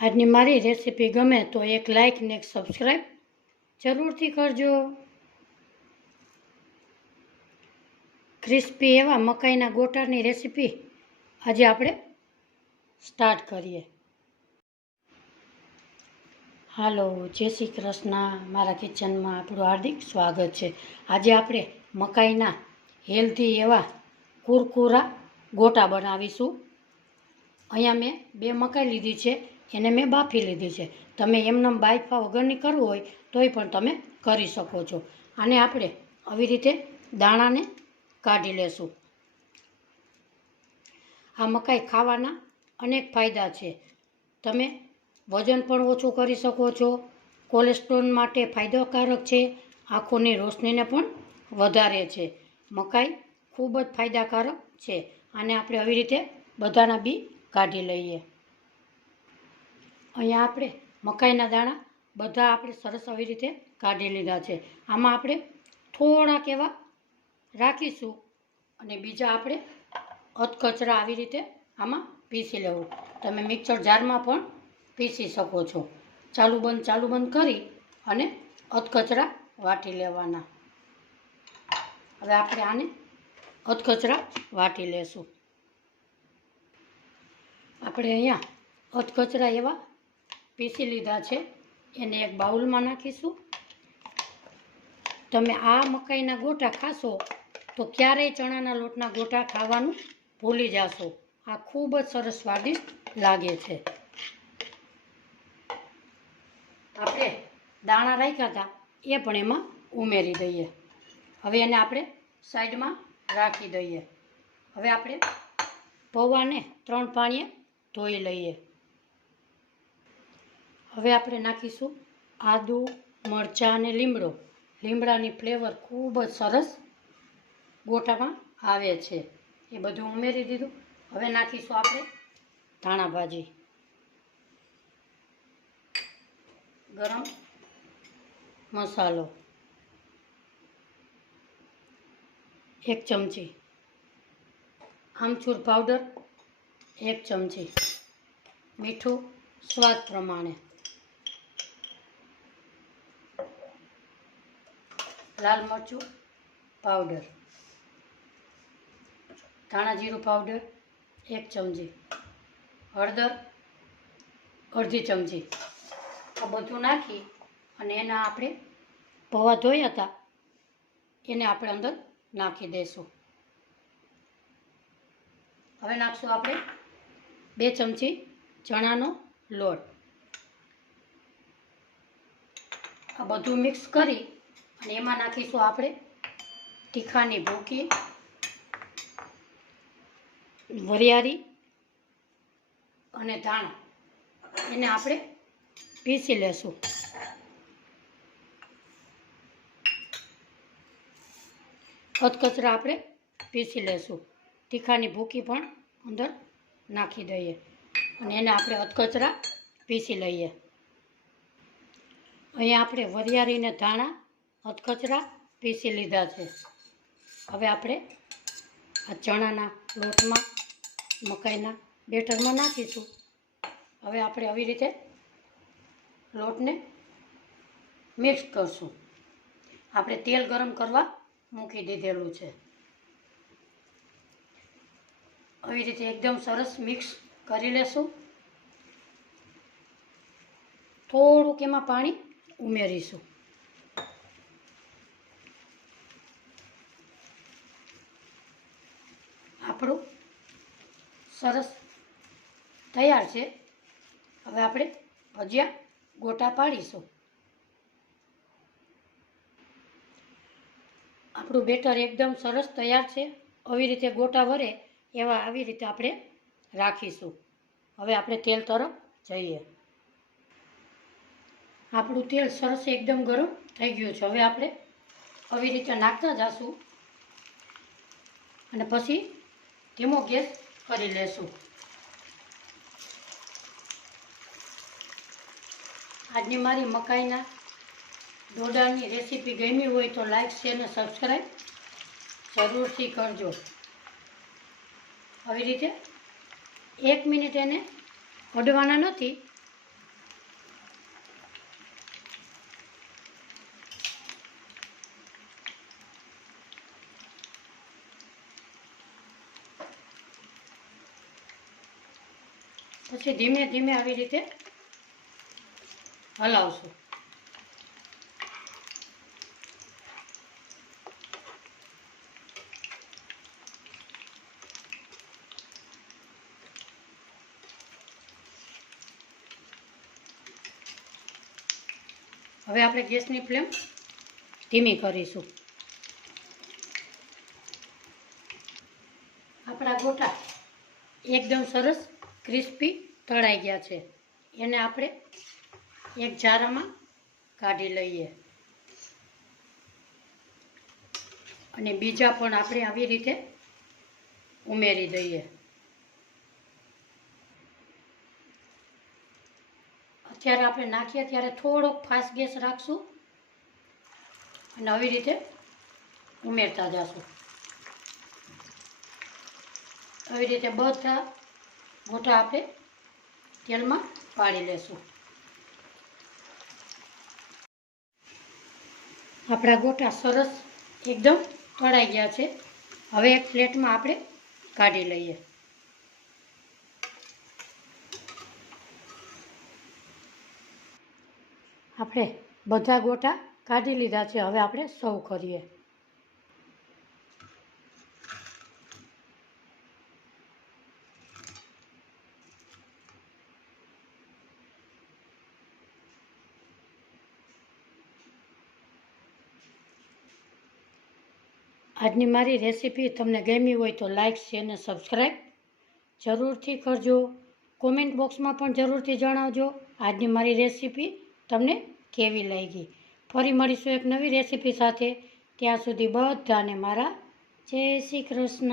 આજની મારી રેસીપી ગમે તો એક લાઇક ને એક સબસ્ક્રાઈબ જરૂરથી કરજો. ક્રિસ્પી એવા મકાઈના ગોટાની રેસીપી આજે આપણે સ્ટાર્ટ કરીએ. હાલો, જય શ્રી કૃષ્ણ. મારા કિચનમાં આપણું હાર્દિક સ્વાગત છે. આજે આપણે મકાઈના હેલ્ધી એવા કુરકુરા ગોટા બનાવીશું. અહીંયા મેં બે મકાઈ લીધી છે. એને મેં બાફી લીધી છે. તમે એમને બાફા વગરની કરવું હોય તોય પણ તમે કરી શકો છો. આને આપણે આવી રીતે દાણાને કાઢી લેશું. આ મકાઈ ખાવાના અનેક ફાયદા છે. તમે વજન પણ ઓછું કરી શકો છો. કોલેસ્ટ્રોલ માટે ફાયદાકારક છે. આંખોની રોશનીને પણ વધારે છે. મકાઈ ખૂબ જ ફાયદાકારક છે. આને આપણે આવી રીતે બધાના બી કાઢી લઈએ. અહીંયા આપણે મકાઈના દાણા બધા આપણે સરસ આવી રીતે કાઢી લીધા છે. આમાં આપણે થોડાક એવા રાખીશું અને બીજા આપણે અધકચરા આવી રીતે આમાં પીસી લેવું. તમે મિક્સર જારમાં પણ પીસી શકો છો. ચાલુ બંધ ચાલુ બંધ કરી અને અધકચરા વાટી લેવાના. હવે આપણે આને અધકચરા વાટી લેશું. આપણે અહીંયા અધકચરા એવા પીસી લીધા છે. એને એક બાઉલમાં નાખીશું. તમે આ મકાઈના ગોટા ખાશો તો ક્યારેય ચણાના લોટના ગોટા ખાવાનું ભૂલી જશો. આ ખૂબ જ સરસ સ્વાદિષ્ટ લાગે છે. આપણે દાણા રાખ્યા હતા, એ પણ એમાં ઉમેરી દઈએ. હવે એને આપણે સાઈડમાં રાખી દઈએ. હવે આપણે પૌવાને ત્રણ પાણીએ ધોઈ લઈએ. હવે આપણે નાખીશું આદુ, મરચાં અને લીમડો. લીમડાની ફ્લેવર ખૂબ જ સરસ ગોટામાં આવે છે. એ બધું ઉમેરી દીધું. હવે નાખીશું આપણે ધાણા ભાજી. ગરમ મસાલો. એક ચમચી આમચૂર પાવડર, એક ચમચી મીઠું સ્વાદ પ્રમાણે. લાલ મરચું પાવડર. ધાણા જીરું પાવડર, એક ચમચી. હળદર, અડધી ચમચી. આ બધું નાખી અને એના આપણે પૌવા ધોયા હતા. એને આપણે અંદર નાખી દઈશું હવે નાખશું આપણે બે ચમચી ચણાનો લોટ. આ બધું મિક્સ કરી અને એમાં નાખીશું આપણે તીખાની ભૂકી, વરિયાળી અને ધાણા. એને આપણે પીસી લેશું. કચકચરા આપણે પીસી લેશું. તીખાની ભૂકી પણ અંદર નાખી દઈએ અને એને આપણે અધકચરા પીસી લઈએ. અહીંયા આપણે વરિયાળીને ધાણા અધકચરા પીસી લીધા છે. હવે આપણે આ ચણાના લોટમાં, મકાઈના બેટરમાં નાખીશું. હવે આપણે આવી રીતે લોટને મિક્સ કરશું. આપણે તેલ ગરમ કરવા મૂકી દીધેલું છે. આવી રીતે એકદમ સરસ મિક્સ કરી લેશું. થોડુંક એમાં પાણી ઉમેરીશું. આપણું સરસ. તૈયાર છે. હવે આપણે ભજીયા ગોટા પાડીશું. આપણું બેટર એકદમ સરસ તૈયાર છે. આવી રીતે ગોટા વરે એવા આવી રીતે આપણે રાખીશું. હવે આપણે તેલ તરફ જઈએ. આપણું તેલ સરસ એકદમ ગરમ થઈ ગયું છે. હવે આપણે આવી રીતે નાખતા જશું. અને પછી ધીમો ગેસ કરી લેશું. આજની મારી મકાઈના ઢોડાની રેસીપી ગમી હોય તો લાઈક, શેર અને સબસ્ક્રાઈબ જરૂરથી કરજો. આવી રીતે એક મિનિટ એને અડવાના નથી પછી ધીમે ધીમે આવી રીતે હલાવશું. હવે આપણે ગેસની ફ્લેમ ધીમી કરીશું. આપણા ગોટા એકદમ સરસ ક્રિસ્પી તળાઈ ગયા છે. એને આપણે એક જારામાં કાઢી લઈએ. અને બીજા પણ આપણે આવી રીતે ઉમેરી દઈએ. અત્યારે આપણે નાખીએ ત્યારે થોડોક ફાસ્ટ ગેસ રાખશું અને આવી રીતે ઉમેરતા જશું. આવી રીતે બધા મોટા આપણે તેલમાં પાડી લેશું. આપણા ગોટા સરસ એકદમ તળાઈ ગયા છે. હવે એક પ્લેટમાં આપણે કાઢી લઈએ. આપણે બધા ગોટા કાઢી લીધા છે. હવે આપણે સર્વ કરીએ. આજની મારી રેસીપી તમને ગમી હોય તો લાઇક શેર અને સબસ્ક્રાઈબ જરૂરથી કરજો. કોમેન્ટ બોક્સમાં પણ જરૂરથી જણાવજો આજની મારી રેસીપી તમને કેવી લાગી. ફરી મળીશું એક નવી રેસીપી સાથે. ત્યાં સુધી બધાને મારા જય શ્રી કૃષ્ણ.